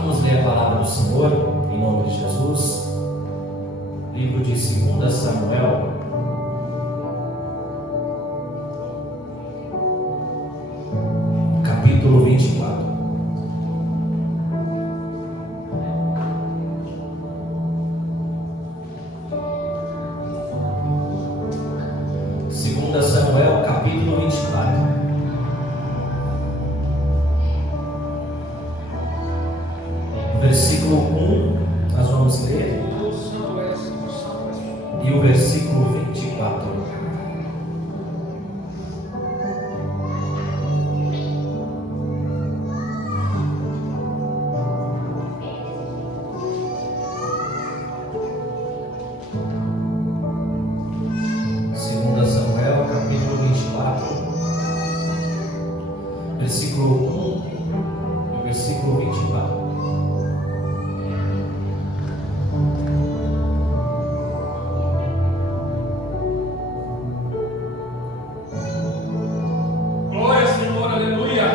Vamos ler a palavra do Senhor, em nome de Jesus. Livro de 2 Samuel, capítulo 24. Samuel, capítulo 24. Versículo 1, nós vamos ler, e o versículo 24. Versículo 1 e o versículo 24. Glória, Senhor, aleluia.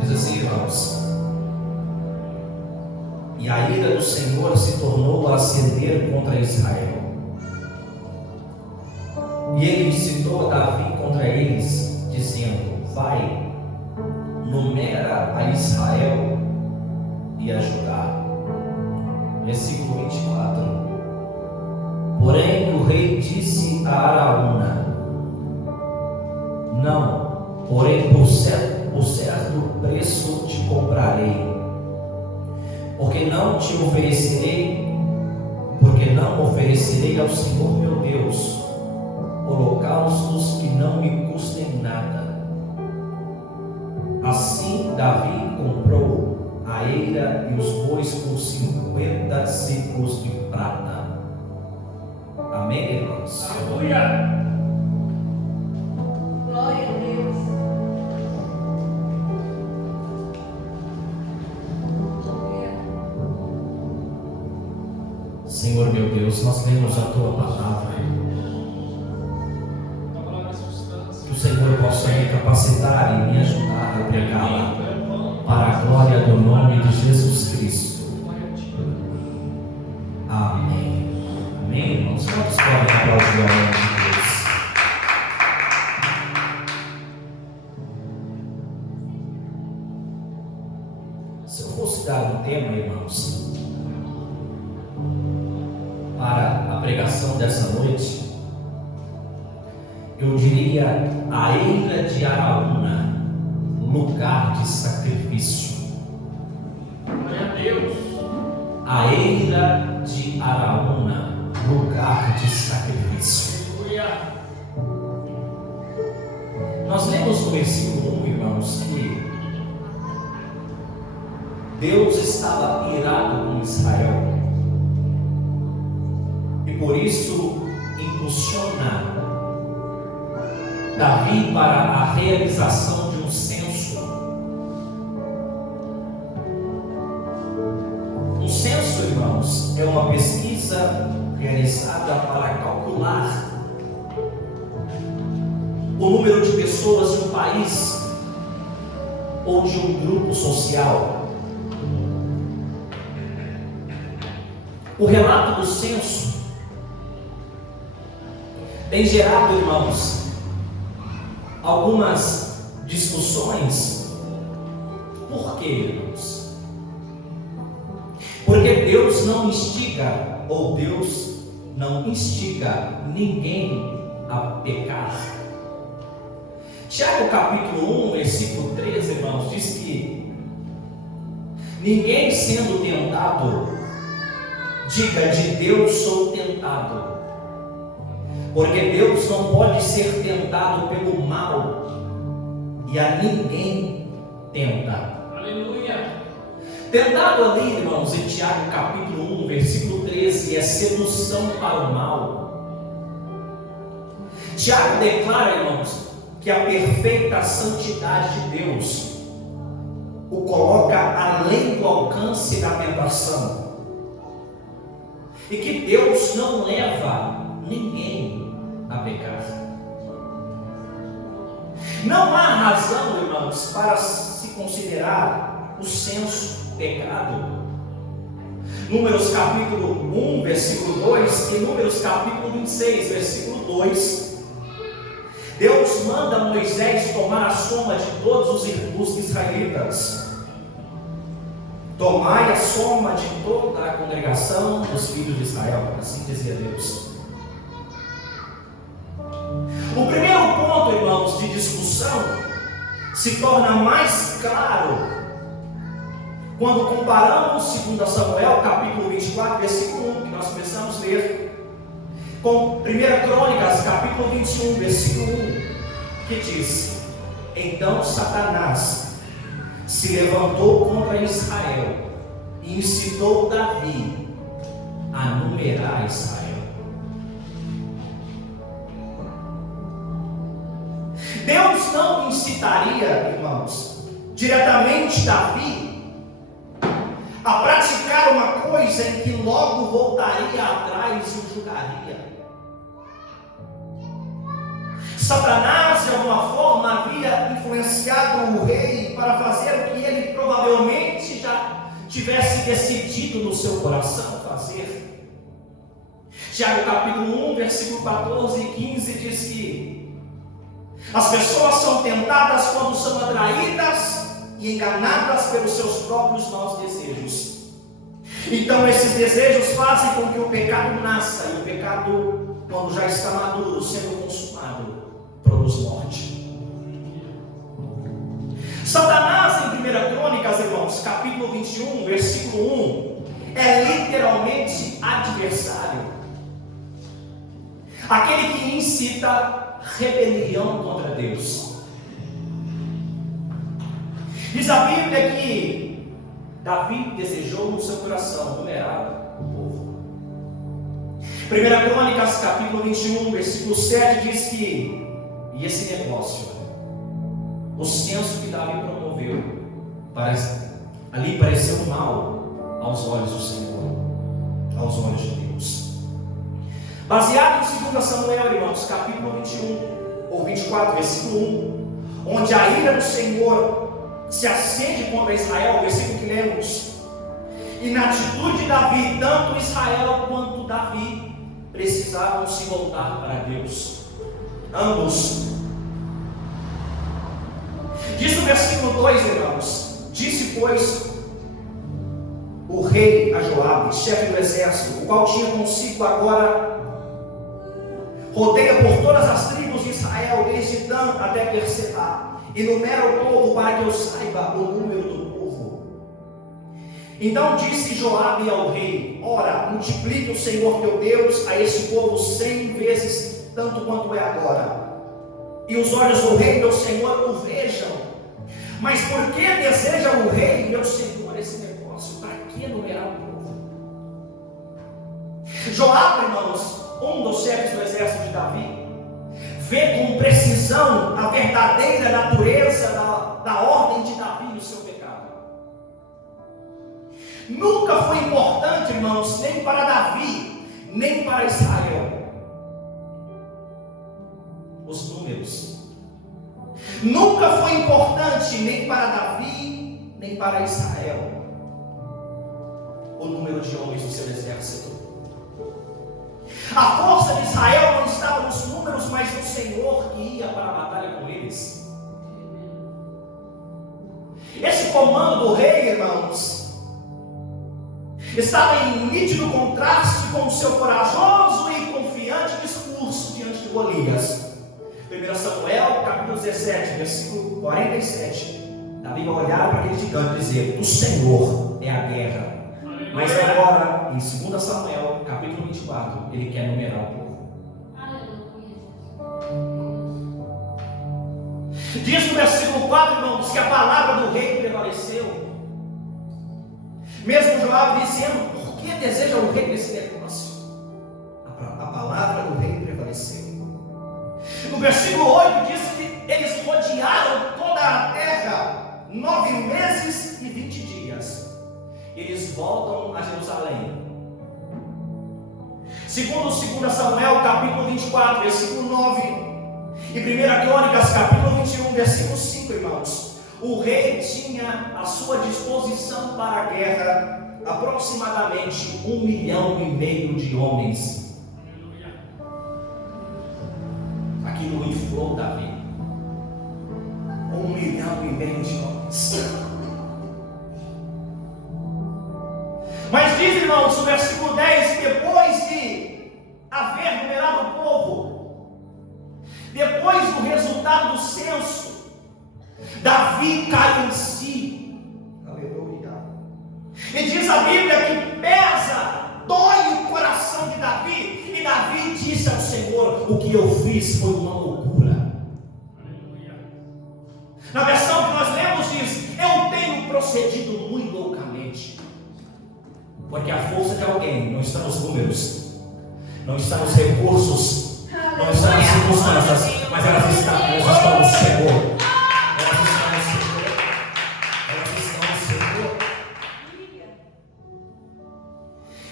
Diz assim, irmãos: e a ira do Senhor se tornou a acender contra Israel, e ele incitou Davi contra eles, dizendo: vai, numera a Israel e a Judá. Versículo 24. Porém o rei disse a Araúna: não, porém por certo preço te comprarei, porque não oferecerei ao Senhor meu Deus holocaustos que não me custem nada. Assim Davi comprou a eira e os bois por 50 ciclos de prata. Amém, irmãos? Aleluia. Glória a Deus. Senhor meu Deus, nós lemos a Tua palavra. Que o Senhor possa me capacitar e me ajudar a pregá-la para a glória do nome de Jesus Cristo. Amém. Amém, irmãos? Quantos podem aplaudir o nome de Deus? Se eu fosse dar um tema, irmãos, para a pregação dessa noite, eu diria: a eira de Araúna, lugar de sacrifício. Glória a Deus. A eira de Araúna, lugar de sacrifício. Aleluia. Nós lemos no versículo 1, irmãos, que Deus estava irado com Israel, e por isso impulsiona Davi para a realização de um censo. Um censo, irmãos, é uma pesquisa realizada para calcular o número de pessoas de um país ou de um grupo social. O relato do censo tem gerado, irmãos, algumas discussões. Por quê, irmãos? Porque Deus não instiga, ou Deus não instiga ninguém a pecar. Tiago capítulo 1, versículo 13, irmãos, diz que ninguém sendo tentado, diga: de Deus sou tentado. Porque Deus não pode ser tentado pelo mal, e a ninguém tenta. Aleluia. Tentado ali, irmãos, em Tiago capítulo 1, versículo 13, é sedução para o mal. Tiago declara, irmãos, que a perfeita santidade de Deus o coloca além do alcance da tentação, e que Deus não leva ninguém a pecar. Não há razão, irmãos, para se considerar o senso pecado. Números capítulo 1, versículo 2 e Números capítulo 26, versículo 2. Deus manda Moisés tomar a soma de todos os israelitas. Tomai a soma de toda a congregação dos filhos de Israel, assim dizia Deus. O primeiro ponto, irmãos, de discussão se torna mais claro quando comparamos 2 Samuel, capítulo 24, versículo 1, que nós começamos a ler, com 1 Crônicas, capítulo 21, versículo 1, que diz: então Satanás se levantou contra Israel e incitou Davi a numerar Israel. Deus não incitaria, irmãos, diretamente Davi a praticar uma coisa em que logo voltaria atrás e o julgaria. Satanás, de alguma forma, havia influenciado o rei para fazer o que ele provavelmente já tivesse decidido no seu coração fazer. Tiago capítulo 1, versículo 14 e 15 diz que as pessoas são tentadas quando são atraídas e enganadas pelos seus próprios maus desejos. Então esses desejos fazem com que o pecado nasça, e o pecado, quando já está maduro, sendo consumado, produz morte. Satanás, em 1 Crônicas, irmãos, capítulo 21, versículo 1, é literalmente adversário, aquele que incita rebelião contra Deus. Diz a Bíblia que Davi desejou no seu coração numerar o povo. 1 Crônicas, capítulo 21, versículo 7 diz que, e esse negócio, o censo que Davi promoveu, ali pareceu mal aos olhos do Senhor, aos olhos de Deus. Baseado em 2 Samuel, irmãos, capítulo 21, ou 24, versículo 1, onde a ira do Senhor se acende contra Israel, o versículo que lemos, e na atitude de Davi, tanto Israel quanto Davi precisavam se voltar para Deus, ambos. Diz no versículo 2, irmãos: disse, pois, o rei a Joabe, chefe do exército, o qual tinha consigo agora rodeia por todas as tribos de Israel, desde Dan até Berseba, e numera o povo para que eu saiba o número do povo. Então disse Joabe ao rei: ora, multiplique o Senhor teu Deus a este povo 100 vezes tanto quanto é agora, e os olhos do rei meu Senhor o vejam. Mas por que deseja o rei meu Senhor esse negócio? Para que numerar o povo? Joabe, irmãos, um dos chefes do exército de Davi, vê com precisão a verdadeira natureza da ordem de Davi no seu pecado. Nunca foi importante, irmãos, nem para Davi, nem para Israel, os números. Nunca foi importante nem para Davi, nem para Israel, o número de homens do seu exército. A força de Israel não estava nos números, mas no Senhor que ia para a batalha com eles. Esse comando do rei, irmãos, estava em nítido contraste com o seu corajoso e confiante discurso diante de Golias. 1 Samuel, capítulo 17, versículo 47. Davi vai olhar para aquele gigante e dizer: do Senhor é a guerra. Mas agora, em 2 Samuel, capítulo 24, ele quer numerar o povo. Diz no versículo 4, irmãos, que a palavra do rei prevaleceu. Mesmo Joabe dizendo: por que deseja o rei esse negócio? A palavra do rei prevaleceu. No versículo 8 diz que eles rodearam toda a terra 9 meses e 20 dias. Eles voltam a Jerusalém. Segundo 2 Samuel, capítulo 24, versículo 9, e 1 Crônicas, capítulo 21, versículo 5, irmãos, o rei tinha à sua disposição para a guerra aproximadamente 1,5 milhão de homens. Aquilo inflou Davi. 1,5 milhão de homens. Mas diz, irmãos, no versículo 10, depois de haver numerado o povo, depois do resultado do censo, Davi cai em si. Aleluia. E diz a Bíblia que pesa, dói o coração de Davi. E Davi disse ao Senhor: o que eu fiz foi uma loucura. Aleluia. Na versão que nós lemos diz: eu tenho procedido muito loucamente. Porque a força de alguém não está nos números, não está nos recursos, não está nas circunstâncias, mas elas estão no Senhor.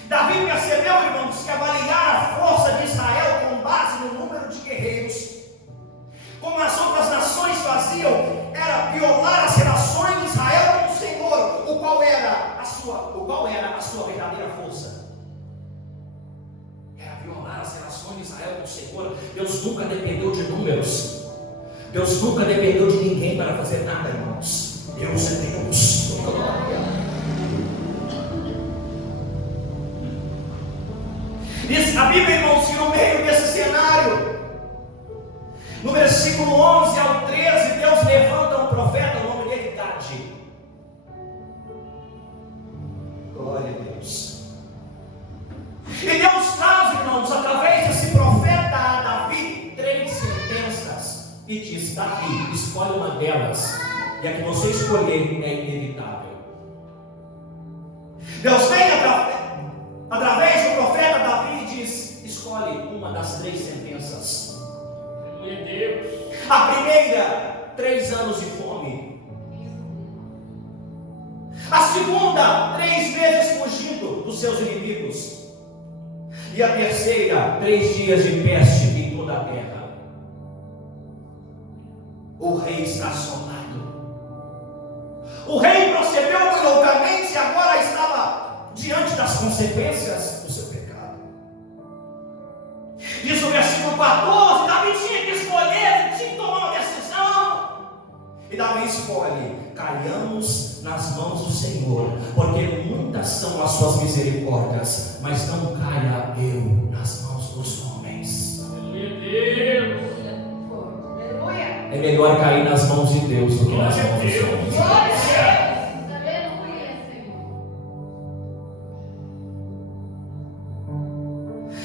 Davi percebeu, irmãos, que avaliar a força de Israel com base no número de guerreiros, como as outras nações faziam, era violar as relações de Israel com o Senhor, o qual era a sua verdadeira força. Era violar as relações de Israel com o Senhor. Deus nunca dependeu de números. Deus nunca dependeu de ninguém para fazer nada, irmãos. Deus é Deus. Diz a Bíblia, irmãos, que no meio desse cenário, no versículo 11 ao 13, Deus levanta um profeta, o nome dele Gade. Glória a Deus. E Deus traz, irmãos, através desse profeta a Davi 3 sentenças e diz: Davi, escolhe uma delas, e a que você escolher é inevitável. Deus vem através do profeta Davi e diz: escolhe uma das 3 sentenças. Meu Deus. A primeira, 3 anos de fome. A segunda, 3 vezes fugindo dos seus inimigos. E a terceira, 3 dias de peste em toda a terra. O rei está assombrado. O rei procedeu loucamente e agora estava diante das consequências do seu pecado. Diz o versículo 14: Davi tinha que escolher, tinha que tomar uma decisão. E Davi escolhe: caiamos nas mãos do Senhor, porque muitas são as suas misericórdias, mas não caia eu nas mãos dos homens. Aleluia. É melhor cair nas mãos de Deus do que nas mãos dos homens.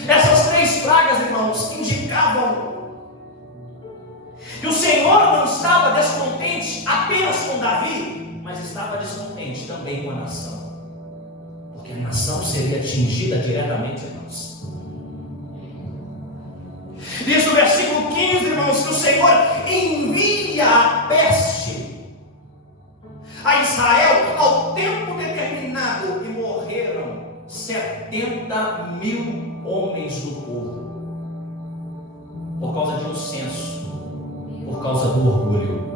Essas 3 pragas, irmãos, indicavam que o Senhor não estava descontente apenas com Davi, mas estava descontente também com a nação, porque a nação seria atingida diretamente, irmãos. Diz o versículo 15, irmãos, que o Senhor envia a peste a Israel ao tempo determinado e morreram 70.000 homens do povo, por causa de um censo, por causa do orgulho.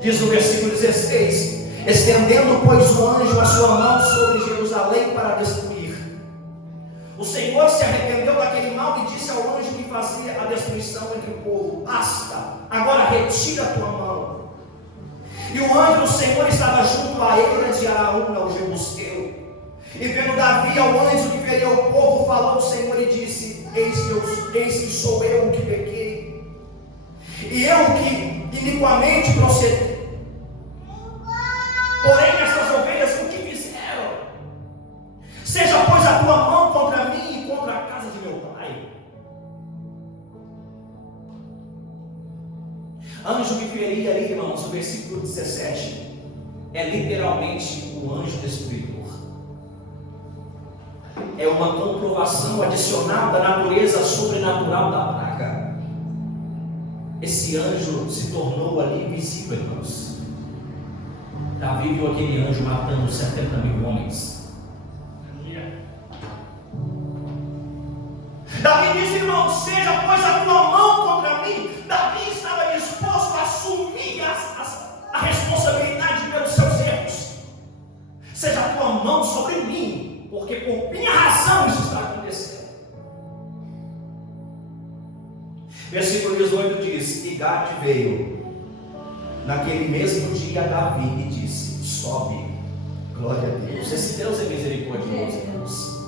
Diz o versículo 16: estendendo, pois, o anjo a sua mão sobre Jerusalém para destruir, o Senhor se arrependeu daquele mal e disse ao anjo que fazia a destruição entre o povo: basta, agora retira a tua mão. E o anjo do Senhor estava junto à eira de Araúna, o jebuseu. E vendo Davi ao anjo que feria o povo, falou o Senhor e disse: eis que sou eu que pequei, e eu que iniquamente procedi. Porém, essas ovelhas o que fizeram? Seja, pois, a tua mão contra mim e contra a casa de meu pai. Anjo que feria ali, irmãos, o versículo 17, é literalmente o anjo destruidor. É uma comprovação adicional da natureza sobrenatural da praga. Esse anjo se tornou ali invisível, irmãos. Davi viu aquele anjo matando 70.000 homens. Davi diz, irmãos, esteja, pois, a tua mão contra mim. Davi estava disposto a assumir a responsabilidade pelos seus erros. Seja a tua mão sobre mim, porque por minha razão isso está acontecendo. Versículo 18 diz: e Gade veio naquele mesmo dia a Davi e disse: sobe. Glória a Deus. Esse Deus é misericordioso, Deus.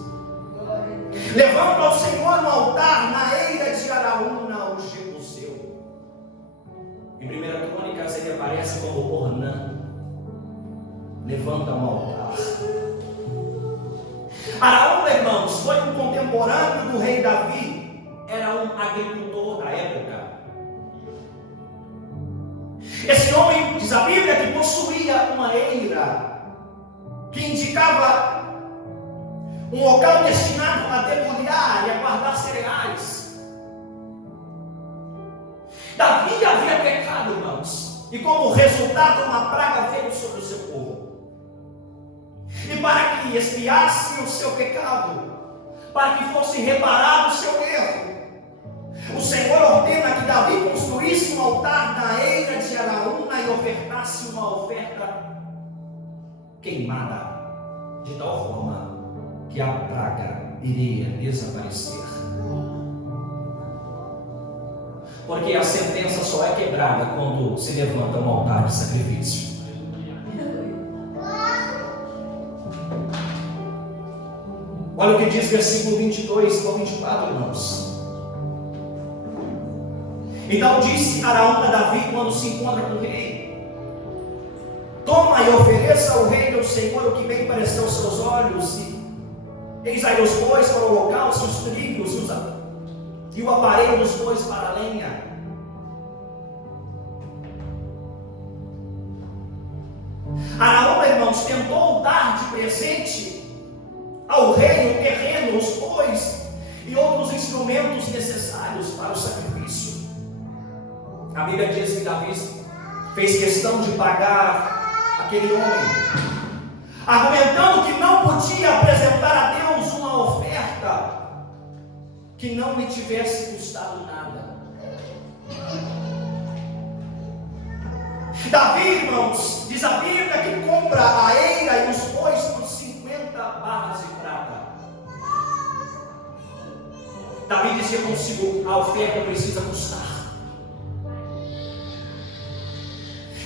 Levanta ao Senhor um altar na eira de Araúna, o Jebuseu. Em 1 Crônicas ele aparece como Ornã. Levanta um altar. Araúna, irmãos, foi um contemporâneo do rei Davi. Era um agricultor da época. Esse homem, diz a Bíblia, que possuía uma eira que indicava um local destinado a debulhar e a guardar cereais. Davi havia pecado, irmãos, e como resultado uma praga veio sobre o seu povo. E para que expiasse o seu pecado, para que fosse reparado o seu erro, o Senhor ordena que Davi construísse um altar na eira de Araúna e ofertasse uma oferta queimada, de tal forma que a praga iria desaparecer. Porque a sentença só é quebrada quando se levanta um altar de sacrifício. Olha o que diz versículo 22 ao 24, irmãos. Então disse Araúna a Davi quando se encontra com o rei: toma e ofereça ao rei meu senhor o que bem pareceu aos seus olhos, e eis aí os bois para o holocausto, os trilhos e o aparelho dos bois para a lenha. Araúna, irmãos, tentou dar de presente ao rei o terreno, os bois e outros instrumentos necessários para o sacrifício. A Bíblia diz que Davi fez questão de pagar aquele homem, argumentando que não podia apresentar a Deus uma oferta que não lhe tivesse custado nada. Davi, irmãos, diz a Bíblia que compra a eira e os bois por 50 barras de prata. Davi dizia consigo: a oferta precisa custar.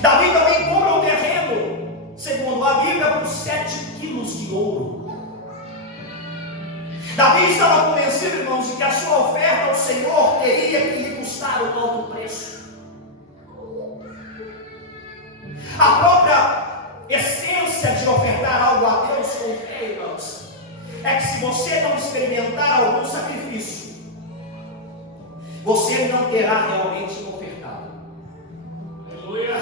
Davi também compra o terreno, segundo a Bíblia, por 7 quilos de ouro. Davi estava convencido, irmãos, de que a sua oferta ao Senhor teria que lhe custar um alto preço. A própria essência de ofertar algo a Deus com fé, irmãos, é que se você não experimentar algum sacrifício, você não terá realmente ofertado.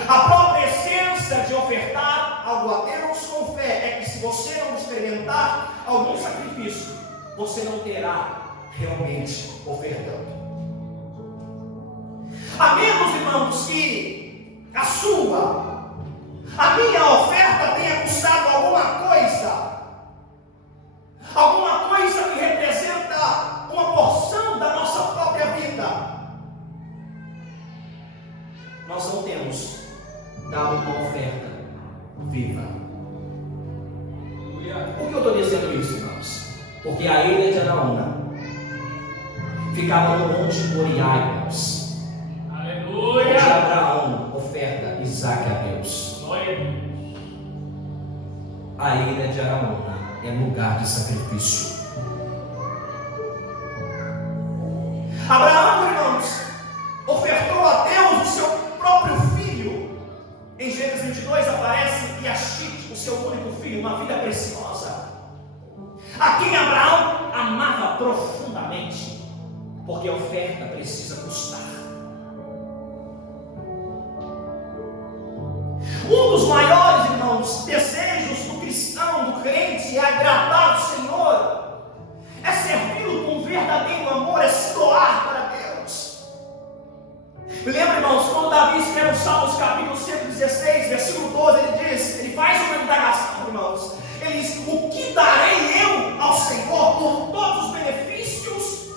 A própria essência de ofertar algo a Deus com fé é que se você não experimentar algum sacrifício, você não terá realmente ofertando. A menos, irmãos, que a minha oferta tenha custado alguma coisa que representa uma porção da nossa própria vida, nós não temos dado uma oferta viva. Por que eu estou dizendo isso, irmãos? Porque a eira de Araúna ficava no monte Moriá, irmãos. Aleluia! Onde Abraão oferta Isaac a Deus. A eira de Araúna é lugar de sacrifício. Abraão, irmãos, ofertou a Deus o seu próprio filho. Em Gênesis 22 aparece Yashit, o seu único filho, uma filha preciosa, a quem Abraão amava profundamente, porque a oferta precisa custar. Um dos maiores, irmãos, desejos do cristão, do crente, é agradar ao Senhor, é servi-lo com verdadeiro amor, é se doar para Deus. Me lembra, irmãos, quando Davi escreve o Salmos capítulo 116, versículo 12, ele faz uma indagação, irmãos. Ele diz: o que darei eu ao Senhor por todos os benefícios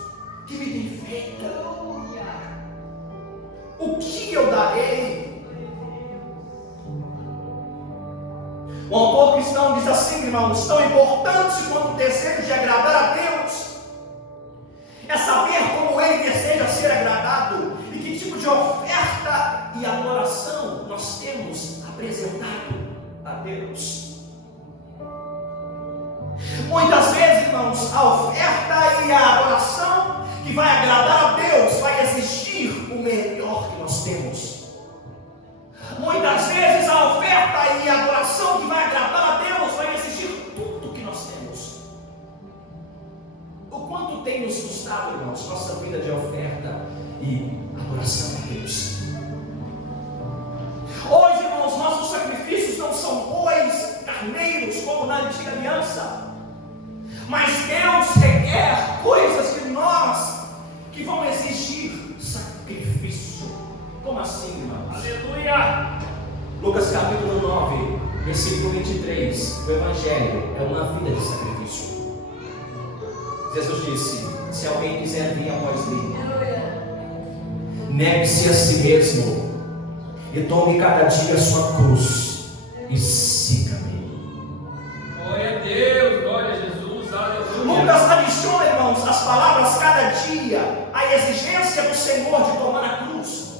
que me tem feito? darei. O autor cristão diz assim, irmãos: tão importante quanto o desejo de agradar a Deus é saber como Ele deseja ser agradado e que tipo de oferta e adoração nós temos apresentado a Deus. Muitas vezes, irmãos, a oferta e a adoração que vai agradar a Deus vai exigir o melhor que nós temos. Muitas vezes a oferta e a adoração que vai agradar a Deus vai exigir tudo que nós temos. O quanto tem nos custado, irmãos, nossa vida de oferta e adoração a Deus? Hoje, irmãos, nossos sacrifícios não são bois, carneiros, como na antiga aliança, mas Deus requer coisas de nós que vão exigir sacrifício. Como assim, irmãos? Aleluia! Lucas capítulo 9, versículo 23. O Evangelho é uma vida de sacrifício. Jesus disse: se alguém quiser vir após mim, negue-se a si mesmo e tome cada dia a sua cruz e siga-me. Glória a Deus, glória a Jesus, aleluia. Lucas adiciona, irmãos, as palavras cada dia, a exigência do Senhor de tomar a cruz,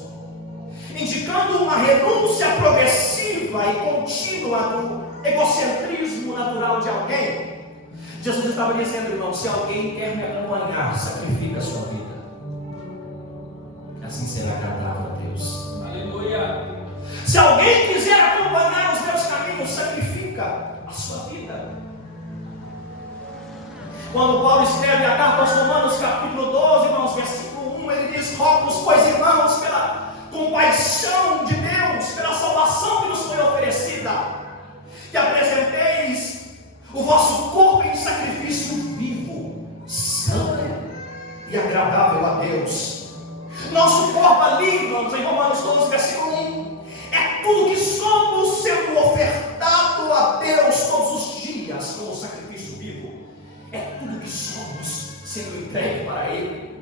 indicando uma renúncia progressiva e contínua do egocentrismo natural de alguém. Jesus estava dizendo, irmão: se alguém quer me acompanhar, sacrifica a sua vida, assim será agradável a Deus. Aleluia. Se alguém quiser acompanhar os meus caminhos, sacrifica a sua vida. Quando Paulo escreve a carta aos Romanos, capítulo 12, irmãos, versículo 1, ele diz: rogo-vos, pois, irmãos, pela compaixão de Deus, pela salvação que nos foi oferecida, que apresenteis o vosso corpo em sacrifício vivo, santo e agradável a Deus. Nosso corpo ali, irmãos, em Romanos 12, versículo 1, é tudo que somos sendo ofertado a Deus todos os dias como sacrifício vivo. É tudo que somos sendo entregue para Ele.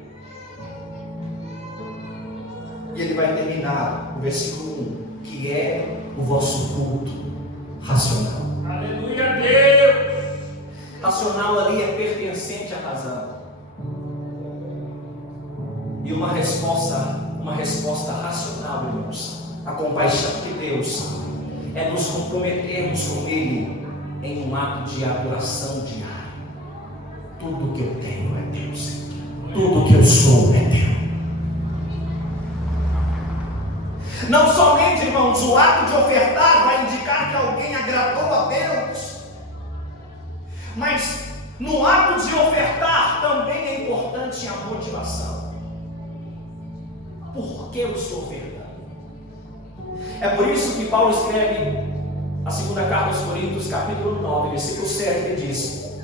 E ele vai terminar o versículo 1, que é o vosso culto racional. Aleluia a Deus. Racional ali é pertencente à razão. E uma resposta racional, irmãos, a compaixão de Deus é nos comprometermos com Ele em um ato de adoração diária. Tudo que eu tenho é Deus, tudo que eu sou é Deus. Não somente, irmãos, o ato de ofertar vai indicar que alguém agradou a Deus, mas no ato de ofertar também é importante a motivação. Por que eu estou ofertando? É por isso que Paulo escreve a segunda carta aos Coríntios, capítulo 9, versículo 7, ele diz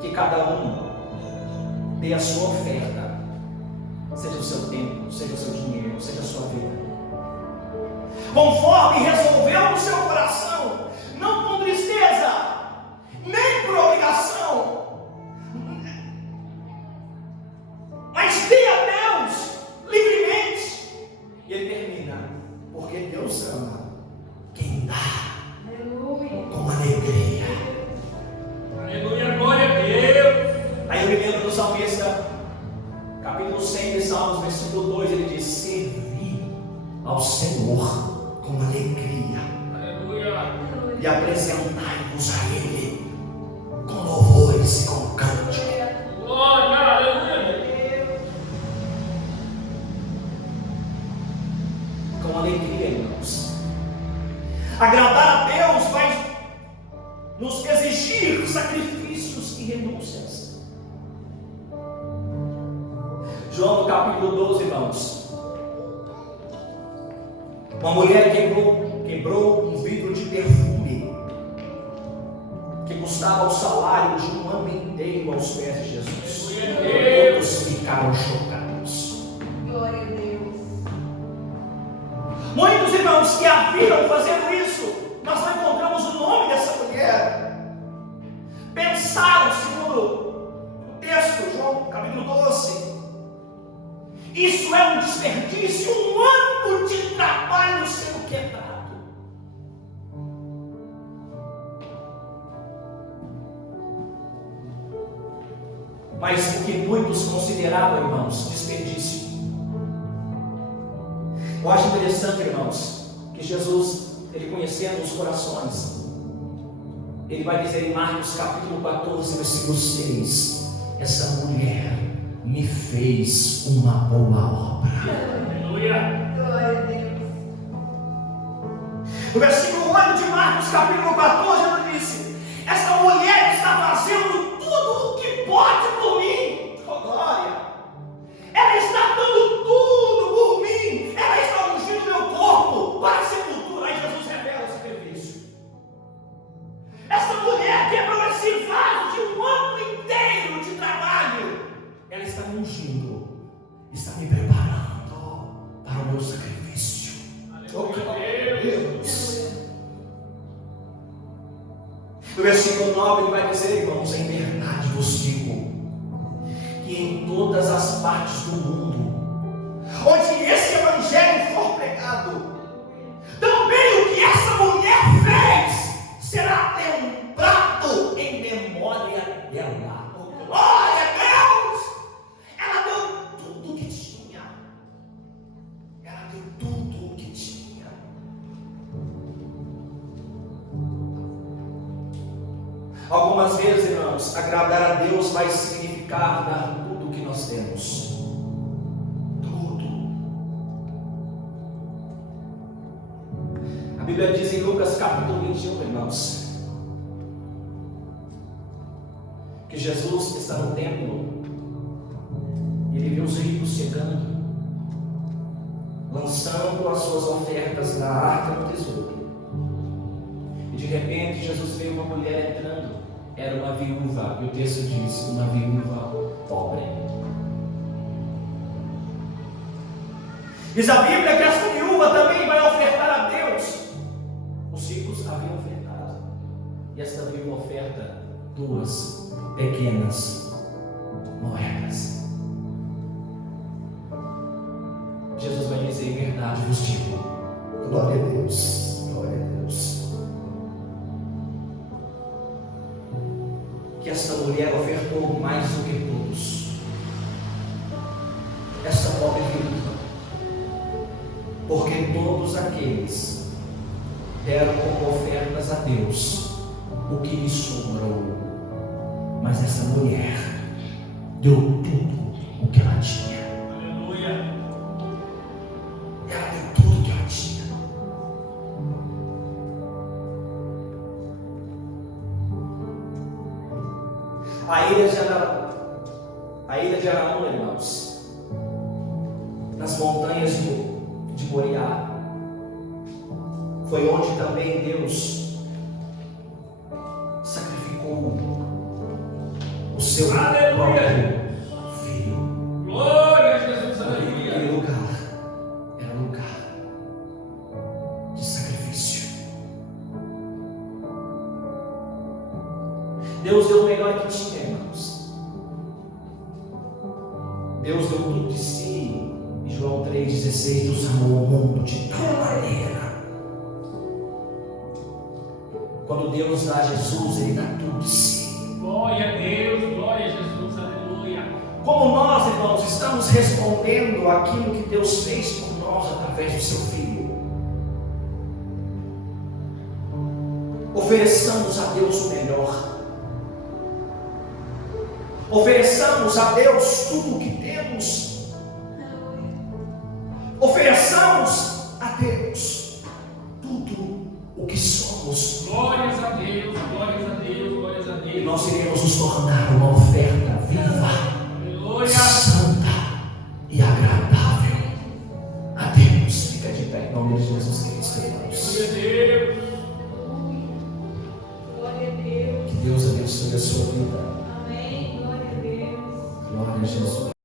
que cada um dê a sua oferta, seja o seu tempo, seja o seu dinheiro, seja a sua vida, conforme resolveu no seu coração, não com tristeza, nem por obrigação, mas dê a Deus livremente. E ele termina: porque Deus ama quem dá com alegria. Aleluia, glória a Deus. Aí eu me lembro do salmista, capítulo 100 de Salmos, versículo 2, ele diz: servi ao Senhor com alegria. Aleluia. E apresentai-vos a Ele com louvores e com cântico. Glória, aleluia. Com alegria, irmãos. Agradar a Deus vai nos exigir sacrifícios e renúncias. João no capítulo 12, irmãos, uma mulher quebrou um vidro de perfume que custava o salário de um ano inteiro aos pés de Jesus. Todos ficaram chocados. Glória a Deus. Muitos irmãos que a viram fazendo isso, nós não encontramos o nome dessa mulher. Pensaram, segundo o texto, João capítulo 12, isso é um desperdício, um ano mas o que muitos consideravam, irmãos, desperdício. Eu acho interessante, irmãos, que Jesus, ele conhecendo os corações, ele vai dizer em Marcos capítulo 14, versículo 6, essa mulher me fez uma boa obra. Aleluia. Glória a Deus. No versículo 8 de Marcos capítulo 14, ele disse: essa mulher está fazendo tudo o que pode por mim. Oh, glória! Ela está dando tudo por mim. Ela está ungindo meu corpo para a sepultura. Aí Jesus revela o sacrifício. Essa mulher quebrou esse vaso de um ano inteiro de trabalho. Ela está me ungindo, está me preparando para o meu sacrifício. Deus. No versículo 9 ele vai dizer, irmãos, em verdade vos digo, que em todas as partes do mundo, onde esse evangelho for pregado, também o que essa mulher fez será lembrado em memória dela. Oh, glória a Deus! Ela deu tudo o que tinha. Ela deu tudo o que tinha. Algumas vezes, irmãos, agradar a Deus vai significar dar tudo o que nós temos. Tudo. A Bíblia diz em Lucas capítulo 21, irmãos, que Jesus está no templo e ele viu os ricos chegando, lançando as suas ofertas na arca do tesouro. E de repente Jesus viu uma mulher entrando. Era uma viúva, e o texto diz, uma viúva pobre. Diz a Bíblia que essa viúva também vai ofertar a Deus. Os ricos haviam ofertado, e esta viúva oferta 2 pequenas moedas. Jesus vai dizer, em verdade vos digo, glória a Deus, glória a Deus, que essa mulher ofertou mais do que todos. Essa pobre viúva, porque todos aqueles deram como ofertas a Deus o que lhe sobrou, mas essa mulher deu tudo o que ela tinha. Aleluia. Ela deu tudo o que ela tinha. A ilha de Araúna, irmãos, nas montanhas de Moriá, foi onde também Deus sacrificou o seu próprio filho. Glória a Jesus. Aleluia. Aquele lugar era um lugar de sacrifício. Deus deu o melhor que tinha, irmãos. Deus deu tudo de si. Em João 3,16, Deus amou o mundo de tal maneira. Quando Deus dá a Jesus, Ele dá tudo de si. Glória a Deus, glória a Jesus, aleluia. Como nós, irmãos, estamos respondendo aquilo que Deus fez por nós através do seu Filho. Ofereçamos a Deus o melhor. Ofereçamos a Deus tudo o que temos. Ofereçamos a Deus tudo o que somos. Glórias a Deus, glórias a Deus, glórias a Deus. E nós iremos nos tornar uma oferta viva, Aleluia. santa e agradável a Deus. Fica de pé em nome de Jesus Cristo, irmãos. Glória a Deus. Glória a Deus. Que Deus abençoe a sua vida. Amém. Glória a Deus. Glória a Jesus.